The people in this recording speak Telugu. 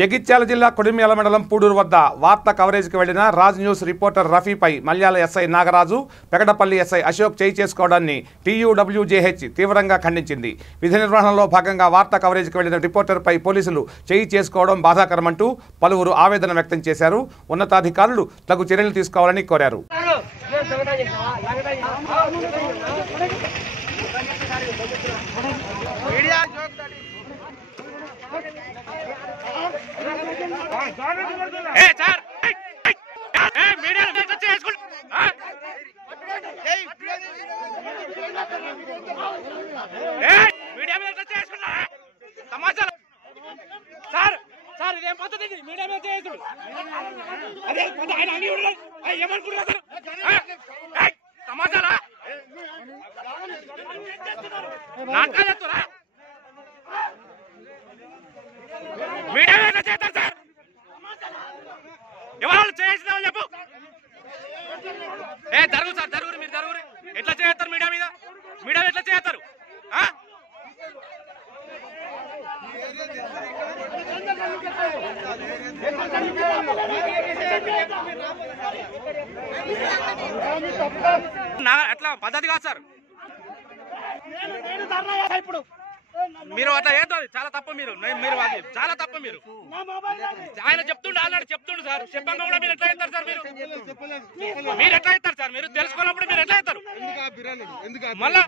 జగిత్యాల జిల్లా కొడిమ్యాల మండలం పూడూరు వద్ద వార్తా కవరేజ్కి వెళ్లిన రాజ్ న్యూస్ రిపోర్టర్ రఫీపై మల్యాల ఎస్ఐ నాగరాజు, పెగడపల్లి ఎస్ఐ అశోక్ చేయి చేసుకోవడాన్ని TUWJH తీవ్రంగా ఖండించింది. విధి నిర్వహణలో భాగంగా వార్తా కవరేజ్కి వెళ్లిన రిపోర్టర్పై పోలీసులు చేయి చేసుకోవడం బాధాకరమంటూ పలువురు ఆవేదన వ్యక్తం చేశారు. ఉన్నతాధికారులు తగు చర్యలు తీసుకోవాలని కోరారు. ఇదేం పద్ధతి మీడియా మీద చేయొచ్చు. అదే ఆయన అన్ని ఏమనుకుంటున్నారు సమాచారా నాటకాలు చేస్తారా? మీడియా మీద చేస్తారు సార్. ఎవరు చేసిన చెప్పు. జరుగు సార్, జరుగురు, మీరు జరుగురు. ఎట్లా చేస్తారు మీడియా మీద? మీడియా ఎట్లా చేస్తారు? అట్లా పద్ధతి కాదు సార్. ఇప్పుడు మీరు అట్లా చేస్తారు, చాలా తప్పు. మీరు చాలా తప్పు. మీరు ఆయన చెప్తుండే ఆల్రెడీ చెప్తుండు సార్. చెప్పంగా కూడా మీరు ఎట్లా చేస్తారు సార్? మీరు ఎట్లా చేస్తారు సార్? మీరు తెలుసుకున్నప్పుడు మీరు ఎట్లా చేస్తారు మళ్ళా?